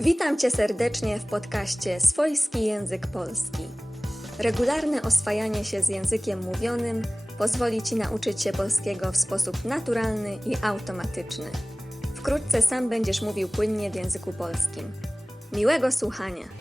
Witam Cię serdecznie w podcaście Swojski Język Polski. Regularne oswajanie się z językiem mówionym pozwoli Ci nauczyć się polskiego w sposób naturalny i automatyczny. Wkrótce sam będziesz mówił płynnie w języku polskim. Miłego słuchania!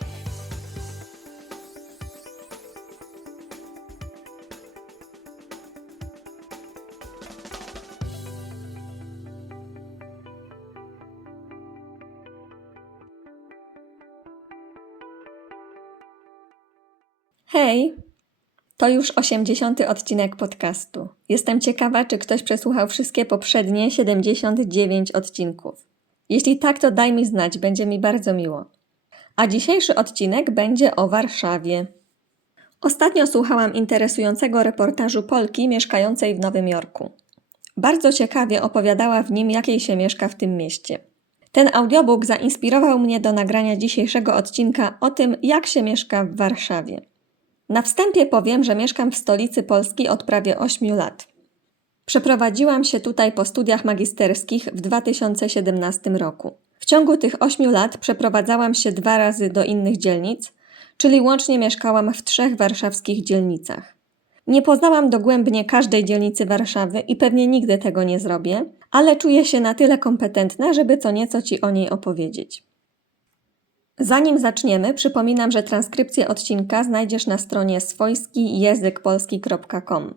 Hej! To już 80. odcinek podcastu. Jestem ciekawa, czy ktoś przesłuchał wszystkie poprzednie 79 odcinków. Jeśli tak, to daj mi znać, będzie mi bardzo miło. A dzisiejszy odcinek będzie o Warszawie. Ostatnio słuchałam interesującego reportażu Polki mieszkającej w Nowym Jorku. Bardzo ciekawie opowiadała w nim, jakiej się mieszka w tym mieście. Ten audiobook zainspirował mnie do nagrania dzisiejszego odcinka o tym, jak się mieszka w Warszawie. Na wstępie powiem, że mieszkam w stolicy Polski od prawie 8 lat. Przeprowadziłam się tutaj po studiach magisterskich w 2017 roku. W ciągu tych 8 lat przeprowadzałam się dwa razy do innych dzielnic, czyli łącznie mieszkałam w trzech warszawskich dzielnicach. Nie poznałam dogłębnie każdej dzielnicy Warszawy i pewnie nigdy tego nie zrobię, ale czuję się na tyle kompetentna, żeby co nieco Ci o niej opowiedzieć. Zanim zaczniemy, przypominam, że transkrypcję odcinka znajdziesz na stronie swojskijęzykpolski.com.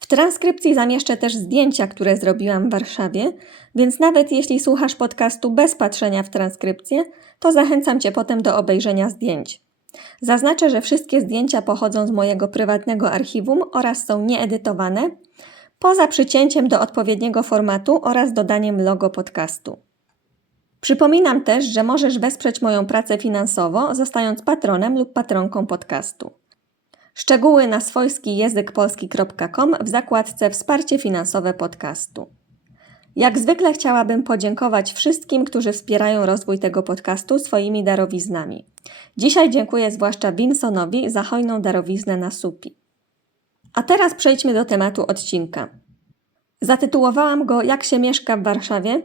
W transkrypcji zamieszczę też zdjęcia, które zrobiłam w Warszawie, więc nawet jeśli słuchasz podcastu bez patrzenia w transkrypcję, to zachęcam Cię potem do obejrzenia zdjęć. Zaznaczę, że wszystkie zdjęcia pochodzą z mojego prywatnego archiwum oraz są nieedytowane, poza przycięciem do odpowiedniego formatu oraz dodaniem logo podcastu. Przypominam też, że możesz wesprzeć moją pracę finansowo, zostając patronem lub patronką podcastu. Szczegóły na swojskijęzykpolski.com w zakładce Wsparcie finansowe podcastu. Jak zwykle chciałabym podziękować wszystkim, którzy wspierają rozwój tego podcastu swoimi darowiznami. Dzisiaj dziękuję zwłaszcza Winsonowi za hojną darowiznę na supi. A teraz przejdźmy do tematu odcinka. Zatytułowałam go Jak się mieszka w Warszawie,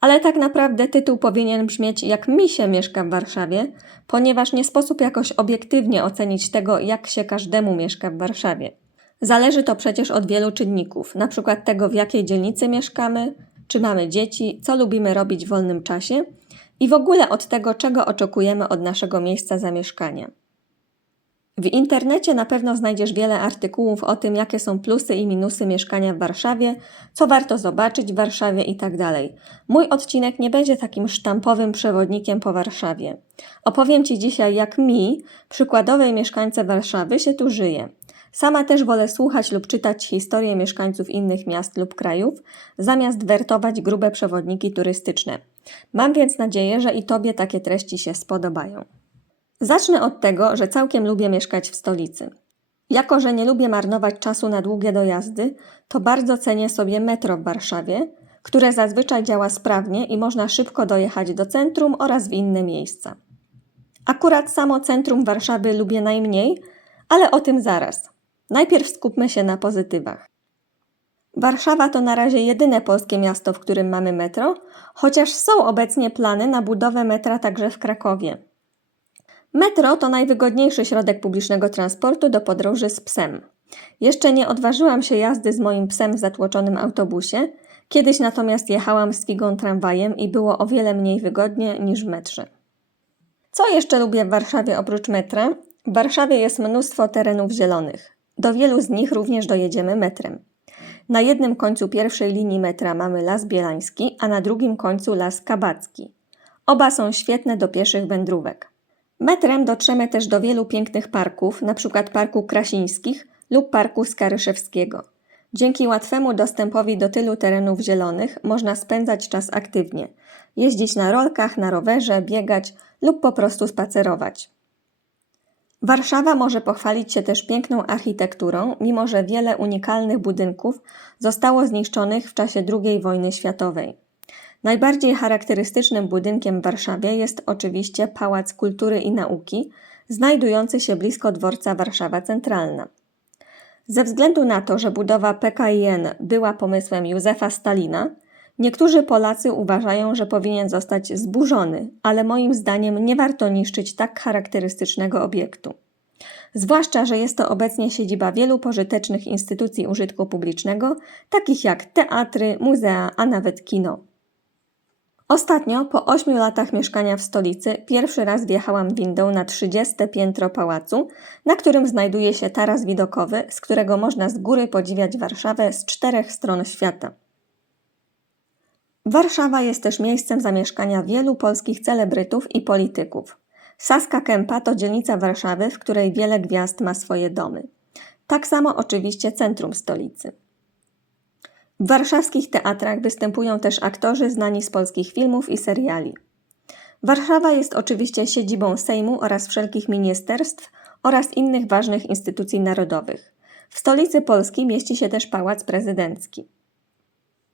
ale tak naprawdę tytuł powinien brzmieć Jak mi się mieszka w Warszawie, ponieważ nie sposób jakoś obiektywnie ocenić tego, jak się każdemu mieszka w Warszawie. Zależy to przecież od wielu czynników, przykład tego, w jakiej dzielnicy mieszkamy, czy mamy dzieci, co lubimy robić w wolnym czasie i w ogóle od tego, czego oczekujemy od naszego miejsca zamieszkania. W internecie na pewno znajdziesz wiele artykułów o tym, jakie są plusy i minusy mieszkania w Warszawie, co warto zobaczyć w Warszawie itd. Tak Mój odcinek nie będzie takim sztampowym przewodnikiem po Warszawie. Opowiem Ci dzisiaj, jak mi, przykładowej mieszkańce Warszawy, się tu żyje. Sama też wolę słuchać lub czytać historie mieszkańców innych miast lub krajów, zamiast wertować grube przewodniki turystyczne. Mam więc nadzieję, że i Tobie takie treści się spodobają. Zacznę od tego, że całkiem lubię mieszkać w stolicy. Jako, że nie lubię marnować czasu na długie dojazdy, to bardzo cenię sobie metro w Warszawie, które zazwyczaj działa sprawnie i można szybko dojechać do centrum oraz w inne miejsca. Akurat samo centrum Warszawy lubię najmniej, ale o tym zaraz. Najpierw skupmy się na pozytywach. Warszawa to na razie jedyne polskie miasto, w którym mamy metro, chociaż są obecnie plany na budowę metra także w Krakowie. Metro to najwygodniejszy środek publicznego transportu do podróży z psem. Jeszcze nie odważyłam się jazdy z moim psem w zatłoczonym autobusie, kiedyś natomiast jechałam z figą tramwajem i było o wiele mniej wygodnie niż w metrze. Co jeszcze lubię w Warszawie oprócz metra? W Warszawie jest mnóstwo terenów zielonych. Do wielu z nich również dojedziemy metrem. Na jednym końcu pierwszej linii metra mamy Las Bielański, a na drugim końcu Las Kabacki. Oba są świetne do pieszych wędrówek. Metrem dotrzemy też do wielu pięknych parków, np. Parku Krasińskich lub Parku Skaryszewskiego. Dzięki łatwemu dostępowi do tylu terenów zielonych można spędzać czas aktywnie, jeździć na rolkach, na rowerze, biegać lub po prostu spacerować. Warszawa może pochwalić się też piękną architekturą, mimo że wiele unikalnych budynków zostało zniszczonych w czasie II wojny światowej. Najbardziej charakterystycznym budynkiem w Warszawie jest oczywiście Pałac Kultury i Nauki, znajdujący się blisko dworca Warszawa Centralna. Ze względu na to, że budowa PKIN była pomysłem Józefa Stalina, Niektórzy Polacy uważają, że powinien zostać zburzony, ale moim zdaniem nie warto niszczyć tak charakterystycznego obiektu. Zwłaszcza, że jest to obecnie siedziba wielu pożytecznych instytucji użytku publicznego, takich jak teatry, muzea, a nawet kino. Ostatnio, po ośmiu latach mieszkania w stolicy, pierwszy raz wjechałam windą na 30 piętro pałacu, na którym znajduje się taras widokowy, z którego można z góry podziwiać Warszawę z czterech stron świata. Warszawa jest też miejscem zamieszkania wielu polskich celebrytów i polityków. Saska Kępa to dzielnica Warszawy, w której wiele gwiazd ma swoje domy. Tak samo oczywiście centrum stolicy. W warszawskich teatrach występują też aktorzy znani z polskich filmów i seriali. Warszawa jest oczywiście siedzibą Sejmu oraz wszelkich ministerstw oraz innych ważnych instytucji narodowych. W stolicy Polski mieści się też Pałac Prezydencki.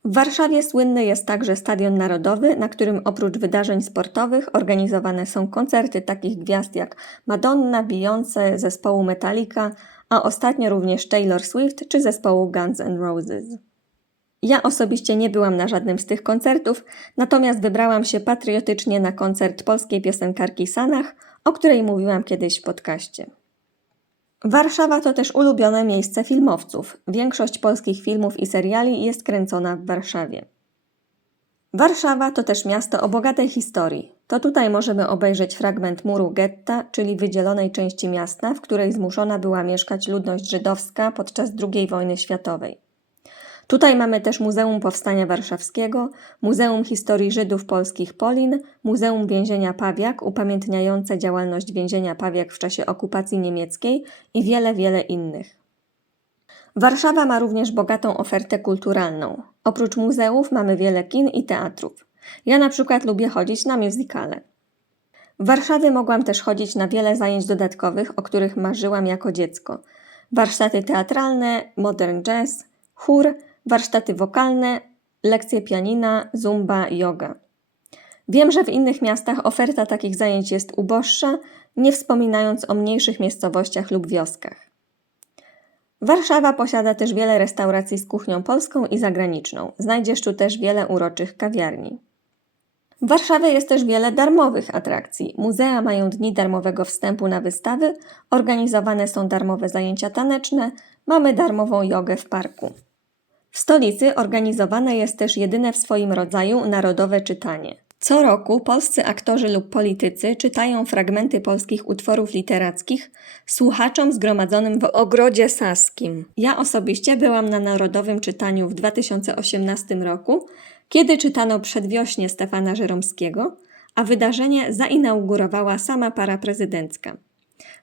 W Warszawie słynny jest także Stadion Narodowy, na którym oprócz wydarzeń sportowych organizowane są koncerty takich gwiazd jak Madonna, Beyoncé, zespołu Metallica, a ostatnio również Taylor Swift czy zespołu Guns N' Roses. Ja osobiście nie byłam na żadnym z tych koncertów, natomiast wybrałam się patriotycznie na koncert polskiej piosenkarki Sanach, o której mówiłam kiedyś w podcaście. Warszawa to też ulubione miejsce filmowców. Większość polskich filmów i seriali jest kręcona w Warszawie. Warszawa to też miasto o bogatej historii. To tutaj możemy obejrzeć fragment muru getta, czyli wydzielonej części miasta, w której zmuszona była mieszkać ludność żydowska podczas II wojny światowej. Tutaj mamy też Muzeum Powstania Warszawskiego, Muzeum Historii Żydów Polskich Polin, Muzeum Więzienia Pawiak upamiętniające działalność więzienia Pawiak w czasie okupacji niemieckiej i wiele, wiele innych. Warszawa ma również bogatą ofertę kulturalną. Oprócz muzeów mamy wiele kin i teatrów. Ja na przykład lubię chodzić na musicale. W Warszawie mogłam też chodzić na wiele zajęć dodatkowych, o których marzyłam jako dziecko. Warsztaty teatralne, modern jazz, chór, warsztaty wokalne, lekcje pianina, zumba, yoga. Wiem, że w innych miastach oferta takich zajęć jest uboższa, nie wspominając o mniejszych miejscowościach lub wioskach. Warszawa posiada też wiele restauracji z kuchnią polską i zagraniczną. Znajdziesz tu też wiele uroczych kawiarni. W Warszawie jest też wiele darmowych atrakcji. Muzea mają dni darmowego wstępu na wystawy, organizowane są darmowe zajęcia taneczne, mamy darmową jogę w parku. W stolicy organizowane jest też jedyne w swoim rodzaju narodowe czytanie. Co roku polscy aktorzy lub politycy czytają fragmenty polskich utworów literackich słuchaczom zgromadzonym w Ogrodzie Saskim. Ja osobiście byłam na narodowym czytaniu w 2018 roku, kiedy czytano przedwiośnie Stefana Żeromskiego, a wydarzenie zainaugurowała sama para prezydencka.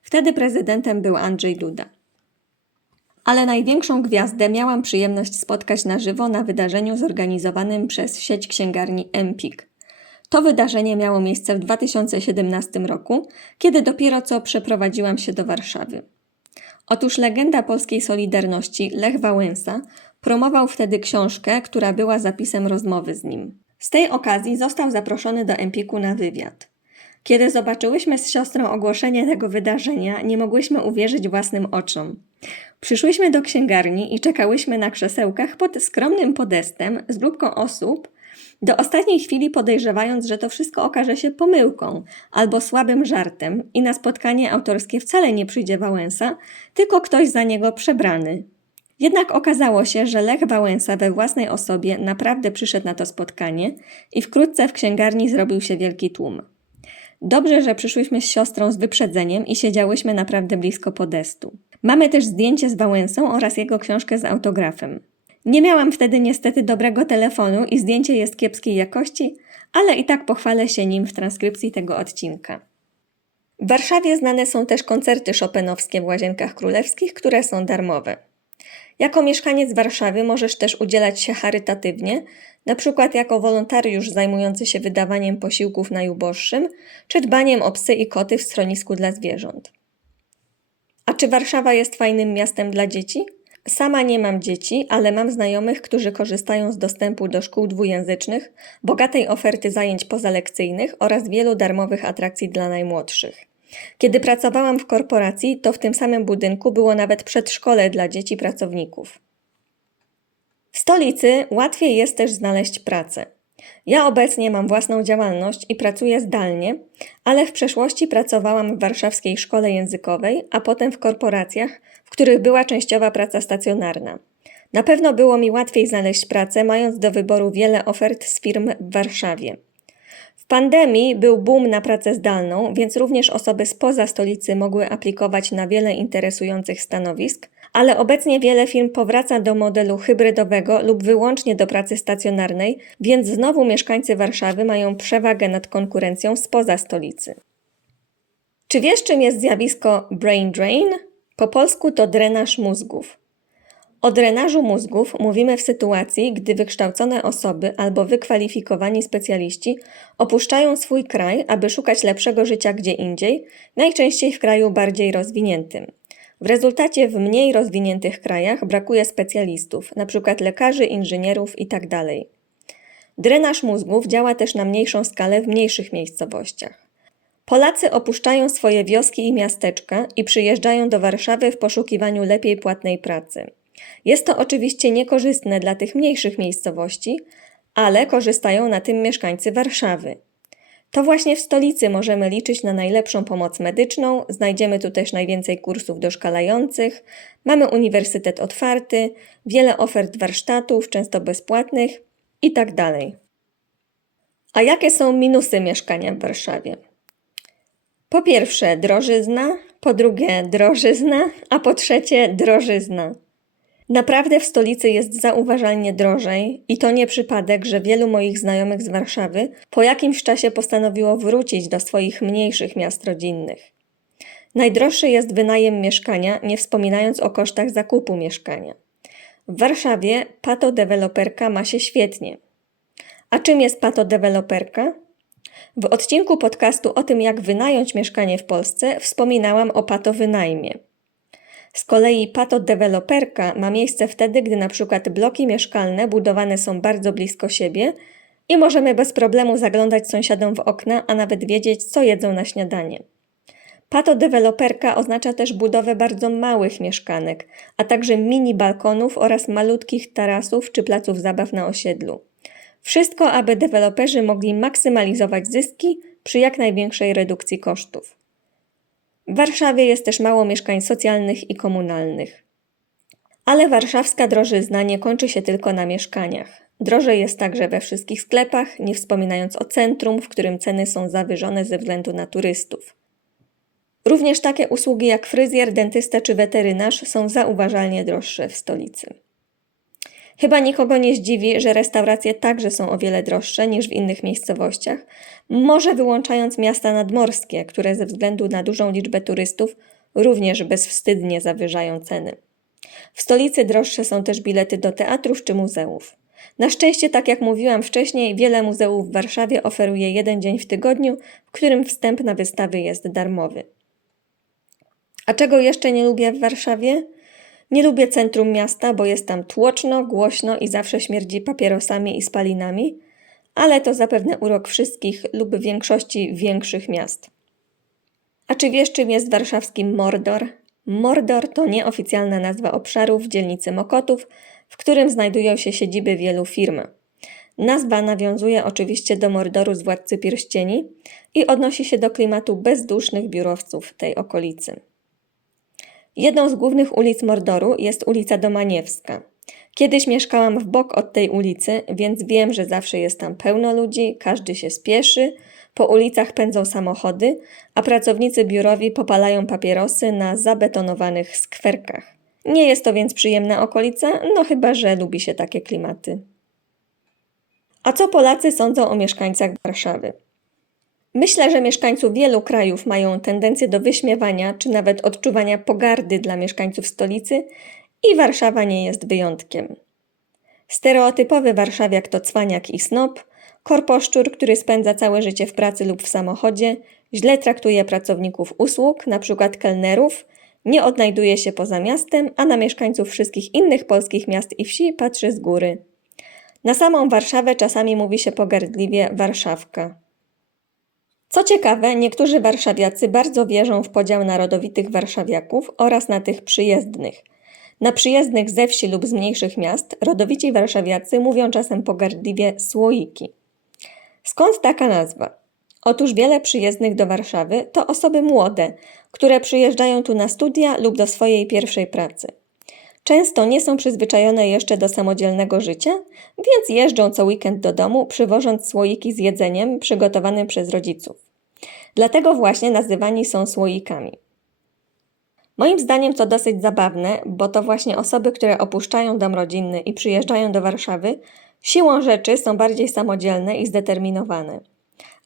Wtedy prezydentem był Andrzej Duda ale największą gwiazdę miałam przyjemność spotkać na żywo na wydarzeniu zorganizowanym przez sieć księgarni Empik. To wydarzenie miało miejsce w 2017 roku, kiedy dopiero co przeprowadziłam się do Warszawy. Otóż legenda polskiej Solidarności Lech Wałęsa promował wtedy książkę, która była zapisem rozmowy z nim. Z tej okazji został zaproszony do Empiku na wywiad. Kiedy zobaczyłyśmy z siostrą ogłoszenie tego wydarzenia, nie mogłyśmy uwierzyć własnym oczom. Przyszłyśmy do księgarni i czekałyśmy na krzesełkach pod skromnym podestem z grupką osób, do ostatniej chwili podejrzewając, że to wszystko okaże się pomyłką albo słabym żartem i na spotkanie autorskie wcale nie przyjdzie Wałęsa, tylko ktoś za niego przebrany. Jednak okazało się, że Lech Wałęsa we własnej osobie naprawdę przyszedł na to spotkanie i wkrótce w księgarni zrobił się wielki tłum. Dobrze, że przyszłyśmy z siostrą z wyprzedzeniem i siedziałyśmy naprawdę blisko podestu. Mamy też zdjęcie z Wałęsą oraz jego książkę z autografem. Nie miałam wtedy niestety dobrego telefonu i zdjęcie jest kiepskiej jakości, ale i tak pochwalę się nim w transkrypcji tego odcinka. W Warszawie znane są też koncerty szopenowskie w Łazienkach Królewskich, które są darmowe. Jako mieszkaniec Warszawy możesz też udzielać się charytatywnie, na przykład jako wolontariusz zajmujący się wydawaniem posiłków najuboższym, czy dbaniem o psy i koty w schronisku dla zwierząt. A czy Warszawa jest fajnym miastem dla dzieci? Sama nie mam dzieci, ale mam znajomych, którzy korzystają z dostępu do szkół dwujęzycznych, bogatej oferty zajęć pozalekcyjnych oraz wielu darmowych atrakcji dla najmłodszych. Kiedy pracowałam w korporacji, to w tym samym budynku było nawet przedszkole dla dzieci pracowników. W stolicy łatwiej jest też znaleźć pracę. Ja obecnie mam własną działalność i pracuję zdalnie, ale w przeszłości pracowałam w warszawskiej szkole językowej, a potem w korporacjach, w których była częściowa praca stacjonarna. Na pewno było mi łatwiej znaleźć pracę, mając do wyboru wiele ofert z firm w Warszawie. W pandemii był boom na pracę zdalną, więc również osoby spoza stolicy mogły aplikować na wiele interesujących stanowisk, ale obecnie wiele firm powraca do modelu hybrydowego lub wyłącznie do pracy stacjonarnej, więc znowu mieszkańcy Warszawy mają przewagę nad konkurencją spoza stolicy. Czy wiesz, czym jest zjawisko brain drain? Po polsku to drenaż mózgów. O drenażu mózgów mówimy w sytuacji, gdy wykształcone osoby albo wykwalifikowani specjaliści opuszczają swój kraj, aby szukać lepszego życia gdzie indziej, najczęściej w kraju bardziej rozwiniętym. W rezultacie w mniej rozwiniętych krajach brakuje specjalistów, np. lekarzy, inżynierów itd. Drenaż mózgów działa też na mniejszą skalę w mniejszych miejscowościach. Polacy opuszczają swoje wioski i miasteczka i przyjeżdżają do Warszawy w poszukiwaniu lepiej płatnej pracy. Jest to oczywiście niekorzystne dla tych mniejszych miejscowości, ale korzystają na tym mieszkańcy Warszawy. To właśnie w stolicy możemy liczyć na najlepszą pomoc medyczną, znajdziemy tu też najwięcej kursów doszkalających, mamy uniwersytet otwarty, wiele ofert warsztatów, często bezpłatnych itd. Tak A jakie są minusy mieszkania w Warszawie? Po pierwsze drożyzna, po drugie drożyzna, a po trzecie drożyzna. Naprawdę w stolicy jest zauważalnie drożej i to nie przypadek, że wielu moich znajomych z Warszawy po jakimś czasie postanowiło wrócić do swoich mniejszych miast rodzinnych. Najdroższy jest wynajem mieszkania, nie wspominając o kosztach zakupu mieszkania. W Warszawie patodeweloperka ma się świetnie. A czym jest patodeweloperka? W odcinku podcastu o tym, jak wynająć mieszkanie w Polsce, wspominałam o patowynajmie. Z kolei patodeweloperka ma miejsce wtedy, gdy na przykład bloki mieszkalne budowane są bardzo blisko siebie i możemy bez problemu zaglądać sąsiadom w okna, a nawet wiedzieć, co jedzą na śniadanie. Patodeweloperka oznacza też budowę bardzo małych mieszkanek, a także mini balkonów oraz malutkich tarasów czy placów zabaw na osiedlu. Wszystko, aby deweloperzy mogli maksymalizować zyski przy jak największej redukcji kosztów. W Warszawie jest też mało mieszkań socjalnych i komunalnych. Ale warszawska drożyzna nie kończy się tylko na mieszkaniach. Drożej jest także we wszystkich sklepach, nie wspominając o centrum, w którym ceny są zawyżone ze względu na turystów. Również takie usługi jak fryzjer, dentysta czy weterynarz są zauważalnie droższe w stolicy. Chyba nikogo nie zdziwi, że restauracje także są o wiele droższe niż w innych miejscowościach, może wyłączając miasta nadmorskie, które ze względu na dużą liczbę turystów również bezwstydnie zawyżają ceny. W stolicy droższe są też bilety do teatrów czy muzeów. Na szczęście, tak jak mówiłam wcześniej, wiele muzeów w Warszawie oferuje jeden dzień w tygodniu, w którym wstęp na wystawy jest darmowy. A czego jeszcze nie lubię w Warszawie? Nie lubię centrum miasta, bo jest tam tłoczno, głośno i zawsze śmierdzi papierosami i spalinami, ale to zapewne urok wszystkich lub większości większych miast. A czy wiesz, czym jest warszawski Mordor? Mordor to nieoficjalna nazwa obszaru w dzielnicy Mokotów, w którym znajdują się siedziby wielu firm. Nazwa nawiązuje oczywiście do Mordoru z Władcy Pierścieni i odnosi się do klimatu bezdusznych biurowców tej okolicy. Jedną z głównych ulic Mordoru jest ulica Domaniewska. Kiedyś mieszkałam w bok od tej ulicy, więc wiem, że zawsze jest tam pełno ludzi, każdy się spieszy, po ulicach pędzą samochody, a pracownicy biurowi popalają papierosy na zabetonowanych skwerkach. Nie jest to więc przyjemna okolica, no chyba, że lubi się takie klimaty. A co Polacy sądzą o mieszkańcach Warszawy? Myślę, że mieszkańców wielu krajów mają tendencję do wyśmiewania czy nawet odczuwania pogardy dla mieszkańców stolicy i Warszawa nie jest wyjątkiem. Stereotypowy warszawiak to cwaniak i snob, korposzczur, który spędza całe życie w pracy lub w samochodzie, źle traktuje pracowników usług, np. kelnerów, nie odnajduje się poza miastem, a na mieszkańców wszystkich innych polskich miast i wsi patrzy z góry. Na samą Warszawę czasami mówi się pogardliwie Warszawka. Co ciekawe, niektórzy warszawiacy bardzo wierzą w podział narodowitych warszawiaków oraz na tych przyjezdnych. Na przyjezdnych ze wsi lub z mniejszych miast rodowici warszawiacy mówią czasem pogardliwie słoiki. Skąd taka nazwa? Otóż wiele przyjezdnych do Warszawy to osoby młode, które przyjeżdżają tu na studia lub do swojej pierwszej pracy. Często nie są przyzwyczajone jeszcze do samodzielnego życia, więc jeżdżą co weekend do domu, przywożąc słoiki z jedzeniem przygotowanym przez rodziców. Dlatego właśnie nazywani są słoikami. Moim zdaniem to dosyć zabawne, bo to właśnie osoby, które opuszczają dom rodzinny i przyjeżdżają do Warszawy, siłą rzeczy są bardziej samodzielne i zdeterminowane.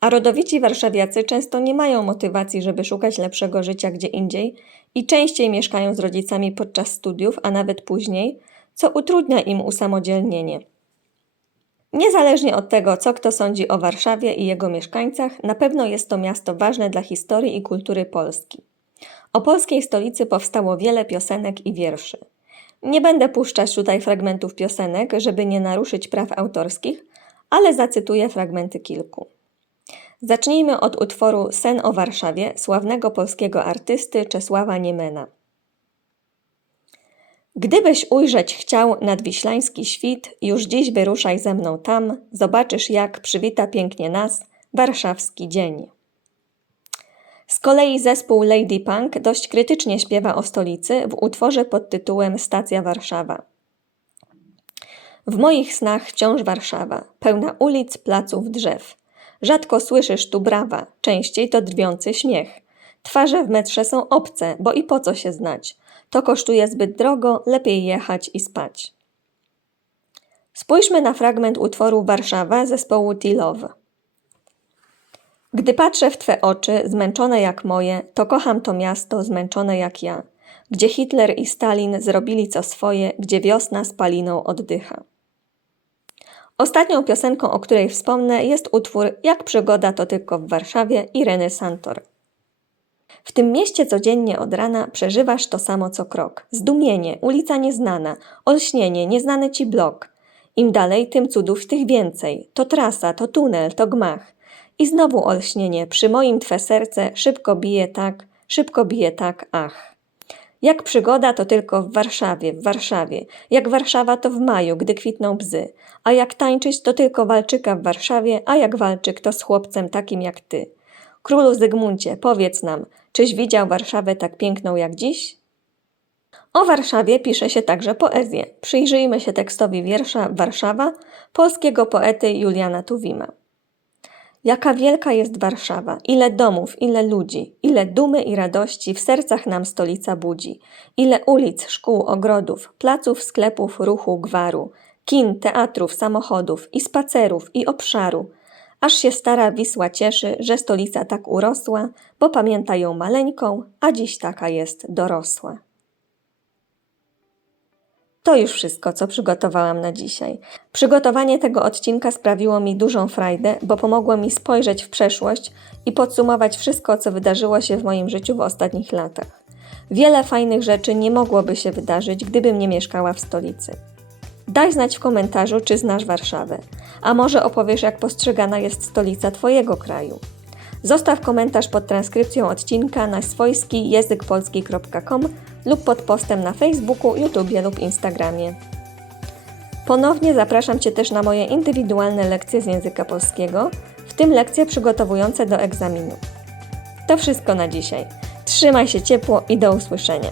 A rodowici warszawiacy często nie mają motywacji, żeby szukać lepszego życia gdzie indziej i częściej mieszkają z rodzicami podczas studiów, a nawet później, co utrudnia im usamodzielnienie. Niezależnie od tego, co kto sądzi o Warszawie i jego mieszkańcach, na pewno jest to miasto ważne dla historii i kultury Polski. O polskiej stolicy powstało wiele piosenek i wierszy. Nie będę puszczać tutaj fragmentów piosenek, żeby nie naruszyć praw autorskich, ale zacytuję fragmenty kilku. Zacznijmy od utworu Sen o Warszawie sławnego polskiego artysty Czesława Niemena. Gdybyś ujrzeć chciał nadwiślański świt, już dziś wyruszaj ze mną tam, zobaczysz jak przywita pięknie nas warszawski dzień. Z kolei zespół Lady Punk dość krytycznie śpiewa o stolicy w utworze pod tytułem Stacja Warszawa. W moich snach wciąż Warszawa, pełna ulic, placów, drzew. Rzadko słyszysz tu brawa, częściej to drwiący śmiech. Twarze w metrze są obce, bo i po co się znać. To kosztuje zbyt drogo, lepiej jechać i spać. Spójrzmy na fragment utworu Warszawa zespołu T-Love. Gdy patrzę w Twe oczy, zmęczone jak moje, to kocham to miasto, zmęczone jak ja, gdzie Hitler i Stalin zrobili co swoje, gdzie wiosna spaliną oddycha. Ostatnią piosenką, o której wspomnę, jest utwór Jak przygoda to tylko w Warszawie Ireny Santor. W tym mieście codziennie od rana przeżywasz to samo co krok. Zdumienie, ulica nieznana, olśnienie, nieznany ci blok. Im dalej, tym cudów tych więcej. To trasa, to tunel, to gmach. I znowu olśnienie, przy moim twe serce szybko bije tak, szybko bije tak, ach. Jak przygoda to tylko w Warszawie, w Warszawie. Jak Warszawa to w maju, gdy kwitną bzy. A jak tańczyć to tylko walczyka w Warszawie, a jak walczyk to z chłopcem takim jak ty. Królu Zygmuncie, powiedz nam, czyś widział Warszawę tak piękną jak dziś? O Warszawie pisze się także poezję. Przyjrzyjmy się tekstowi wiersza Warszawa polskiego poety Juliana Tuwima. Jaka wielka jest Warszawa, ile domów, ile ludzi, ile dumy i radości w sercach nam stolica budzi, ile ulic, szkół, ogrodów, placów, sklepów, ruchu, gwaru, kin, teatrów, samochodów i spacerów i obszaru, aż się stara Wisła cieszy, że stolica tak urosła, bo pamięta ją maleńką, a dziś taka jest dorosła. To już wszystko, co przygotowałam na dzisiaj. Przygotowanie tego odcinka sprawiło mi dużą frajdę, bo pomogło mi spojrzeć w przeszłość i podsumować wszystko, co wydarzyło się w moim życiu w ostatnich latach. Wiele fajnych rzeczy nie mogłoby się wydarzyć, gdybym nie mieszkała w stolicy. Daj znać w komentarzu, czy znasz Warszawę, a może opowiesz, jak postrzegana jest stolica Twojego kraju. Zostaw komentarz pod transkrypcją odcinka na swojski językpolski.com lub pod postem na Facebooku, YouTubie lub Instagramie. Ponownie zapraszam Cię też na moje indywidualne lekcje z języka polskiego, w tym lekcje przygotowujące do egzaminu. To wszystko na dzisiaj. Trzymaj się ciepło i do usłyszenia.